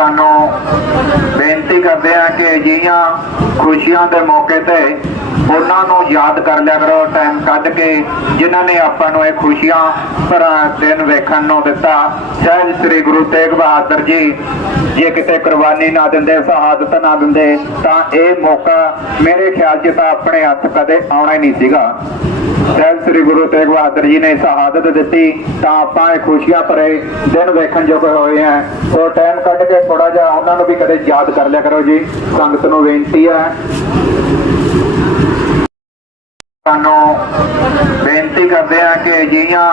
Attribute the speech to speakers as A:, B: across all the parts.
A: ਸਾਨੂੰ ਬੇਨਤੀ ਕਰਦੇ ਆ ਕਿ ਅਜਿਹੀਆਂ ਖੁਸ਼ੀਆਂ ਦੇ ਮੌਕੇ ਤੇ ਉਹਨਾਂ ਨੂੰ ਯਾਦ ਕਰ ਲਿਆ ਕਰੋ ਟਾਈਮ ਕੱਢ ਕੇ ਜਿਨ੍ਹਾਂ ਨੇ ਆਪਾਂ ਨੂੰ ਇਹ ਖੁਸ਼ੀਆਂ ਭਰਾ ਦਿਨ ਵੇਖਣ ਨੂੰ ਦਿੱਤਾ। ਸਹਿਜ ਸ੍ਰੀ ਗੁਰੂ ਤੇਗ ਬਹਾਦਰ ਜੀ, ਜੇ ਕਿਤੇ ਕੁਰਬਾਨੀ ਨਾ ਦਿੰਦੇ, ਸ਼ਹਾਦਤ ਨਾ ਦਿੰਦੇ, ਤਾਂ ਇਹ ਮੌਕਾ ਮੇਰੇ ਖਿਆਲ 'ਚ ਤਾਂ ਆਪਣੇ ਹੱਥ ਕਦੇ ਆਉਣਾ ਹੀ ਨਹੀਂ ਸੀਗਾ। ਸਹਿਬ ਸ੍ਰੀ ਗੁਰੂ ਤੇਗ ਬਹਾਦਰ ਜੀ ਨੇ ਸ਼ਹਾਦਤ ਦਿੱਤੀ, ਤਾਂ ਆਪਾਂ ਇਹ ਖੁਸ਼ੀਆਂ ਭਰੇ ਦਿਨ ਵੇਖਣ ਜੋਗੇ ਹੋਏ ਆ ਉਹ ਟਾਈਮ ਕੱਢ ਕੇ ਥੋੜਾ ਜਿਹਾ ਉਹਨਾਂ ਨੂੰ ਵੀ ਕਦੇ ਯਾਦ ਕਰ ਲਿਆ ਕਰੋ ਜੀ। ਸੰਗਤ ਨੂੰ ਬੇਨਤੀ ਹੈ ਸਾਨੂੰ ਬੇਨਤੀ ਕਰਦੇ ਆ ਕਿ ਅਜਿਹੀਆਂ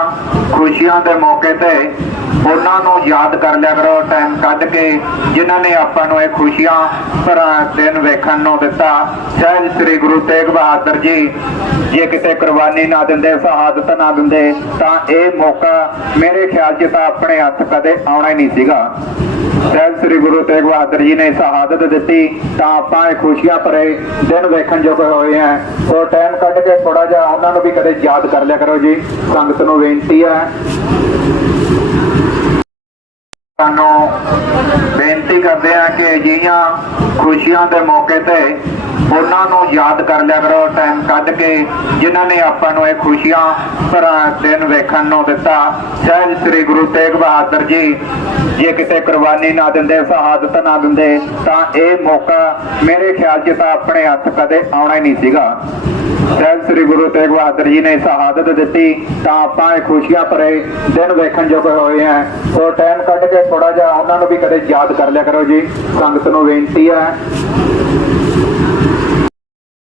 A: ਖੁਸ਼ੀਆਂ ਦੇ ਮੌਕੇ ਤੇ ਉਹਨਾਂ ਨੂੰ ਯਾਦ ਕਰ ਲਿਆ ਕਰੋ ਟਾਈਮ ਕੱਢ ਕੇ, ਜਿਨ੍ਹਾਂ ਨੇ ਆਪਾਂ ਨੂੰ ਇਹ ਖੁਸ਼ੀਆਂ ਭਰਾ ਦਿਨ ਵੇਖਣ ਨੂੰ ਦਿੱਤਾ। ਸਹਿਜ ਸ੍ਰੀ ਗੁਰੂ ਤੇਗ ਬਹਾਦਰ ਜੀ, ਜੇ ਕਿਤੇ ਕੁਰਬਾਨੀ ਨਾ ਦਿੰਦੇ, ਸ਼ਹਾਦਤ ਨਾ ਦਿੰਦੇ, ਤਾਂ ਇਹ ਮੌਕਾ ਮੇਰੇ ਖਿਆਲ 'ਚ ਤਾਂ ਆਪਣੇ ਹੱਥ ਕਦੇ ਆਉਣਾ ਹੀ ਨਹੀਂ ਸੀਗਾ। ਸਹਿਬ ਸ੍ਰੀ ਗੁਰੂ ਤੇਗ ਬਹਾਦਰ ਜੀ ਨੇ ਸ਼ਹਾਦਤ ਦਿੱਤੀ, ਤਾਂ ਆਪਾਂ ਇਹ ਖੁਸ਼ੀਆਂ ਭਰੇ ਦਿਨ ਵੇਖਣ ਜੋਗੇ ਹੋਏ ਆ ਉਹ ਟਾਈਮ ਕੱਢ ਕੇ ਥੋੜਾ ਜਿਹਾ ਉਹਨਾਂ ਨੂੰ ਵੀ ਕਦੇ ਯਾਦ ਕਰ ਲਿਆ ਕਰੋ ਜੀ, ਸੰਗਤ ਨੂੰ ਬੇਨਤੀ ਹੈ। ਸਾਨੂੰ ਬੇਨਤੀ ਕਰਦੇ ਆ ਕਿ ਅਜਿਹੀਆਂ ਖੁਸ਼ੀਆਂ ਦੇ ਮੌਕੇ ਤੇ ਉਹਨਾਂ ਨੂੰ ਯਾਦ ਕਰ ਲਿਆ ਕਰੋ ਟਾਈਮ ਕੱਢ ਕੇ, ਜਿਨ੍ਹਾਂ ਨੇ ਆਪਾਂ ਨੂੰ ਇਹ ਖੁਸ਼ੀਆਂ ਭਰਾ ਦਿਨ ਵੇਖਣ ਨੂੰ ਦਿੱਤਾ। ਸਹਿਜ ਸ੍ਰੀ ਗੁਰੂ ਤੇਗ ਬਹਾਦਰ ਜੀ, ਜੇ ਕਿਤੇ ਕੁਰਬਾਨੀ ਨਾ ਦਿੰਦੇ, ਸ਼ਹਾਦਤ ਨਾ ਦਿੰਦੇ, ਤਾਂ ਇਹ ਮੌਕਾ ਮੇਰੇ ਖਿਆਲ 'ਚ ਤਾਂ ਆਪਣੇ ਹੱਥ ਕਦੇ ਆਉਣਾ ਹੀ ਨਹੀਂ ਸੀਗਾ। ਸਹਿਬ ਸ੍ਰੀ ਗੁਰੂ ਤੇਗ ਬਹਾਦਰ ਜੀ ਨੇ ਸ਼ਹਾਦਤ ਦਿੱਤੀ, ਤਾਂ ਆਪਾਂ ਇਹ ਖੁਸ਼ੀਆਂ ਭਰੇ ਦਿਨ ਵੇਖਣ ਜੋਗੇ ਹੋਏ ਆ ਉਹ ਟਾਈਮ ਕੱਢ ਕੇ ਥੋੜਾ ਜਿਹਾ ਉਹਨਾਂ ਨੂੰ ਵੀ ਕਦੇ ਯਾਦ ਕਰ ਲਿਆ ਕਰੋ ਜੀ। ਸੰਗਤ ਨੂੰ ਬੇਨਤੀ ਹੈ।